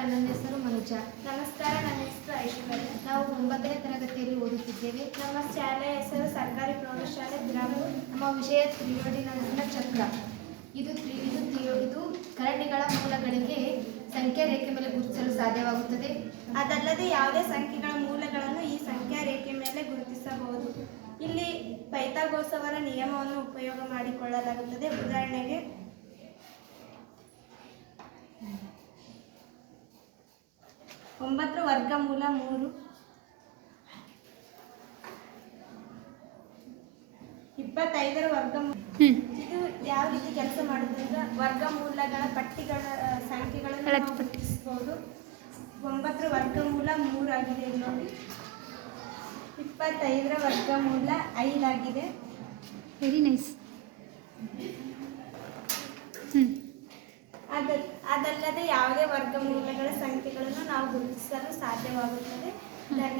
ನನ್ನ ಹೆಸರು ಮನುಜ. ನಮಸ್ಕಾರ, ನನ್ನ ಹೆಸರು ಐಶ್ವರ್ಯ. ನಾವು 9ನೇ ತರಗತಿಯಲ್ಲಿ ಓದುತ್ತಿದ್ದೇವೆ. ನಮ್ಮ ಶಾಲೆಯ ಹೆಸರು ಸರ್ಕಾರಿ ಪ್ರೌಢಶಾಲೆ ಬಿರಾಮೂರು. ನಮ್ಮ ವಿಷಯ ತ್ರಿಯೋಡಿನ ಚಕ್ರ. ಇದು ಕರಡಿಗಳ ಮೂಲಗಳಿಗೆ ಸಂಖ್ಯಾ ರೇಖೆ ಮೇಲೆ ಗುರುತಿಸಲು ಸಾಧ್ಯವಾಗುತ್ತದೆ. ಅದಲ್ಲದೆ ಯಾವುದೇ ಸಂಖ್ಯೆಗಳ ಮೂಲಗಳನ್ನು ಈ ಸಂಖ್ಯಾ ರೇಖೆ ಮೇಲೆ ಗುರುತಿಸಬಹುದು. ಇಲ್ಲಿ ಪೈಥಾಗೋರಸ್ ಅವರ ನಿಯಮವನ್ನು ಉಪಯೋಗ ಮಾಡಿಕೊಳ್ಳಲಾಗುತ್ತದೆ. ಉದಾಹರಣೆಗೆ 9 ವರ್ಗಮೂಲ 3, 25 ವರ್ಗಮೂಲ. ಇದು ಯಾವ ರೀತಿ ಕೆಲಸ ಮಾಡುವುದಂದ್ರೆ ವರ್ಗಮೂಲಗಳ ಪಟ್ಟಿಗಳ ಸಂಖ್ಯೆಗಳನ್ನು ನಾವು ಗುರುತಿಸಬಹುದು. 9 ವರ್ಗಮೂಲ 3 ಆಗಿದೆ ನೋಡಿ. 25 ವರ್ಗಮೂಲ 5 ಆಗಿದೆ. Very nice. ಅದಲ್ಲದೆ ಯಾವುದೇ ವರ್ಗಮೂಲಗಳ ಸಂಖ್ಯೆಗಳನ್ನು ನಾವು ಗುರುತಿಸಲು ಸಾಧ್ಯವಾಗುತ್ತದೆ. ಧನ್ಯವಾದ.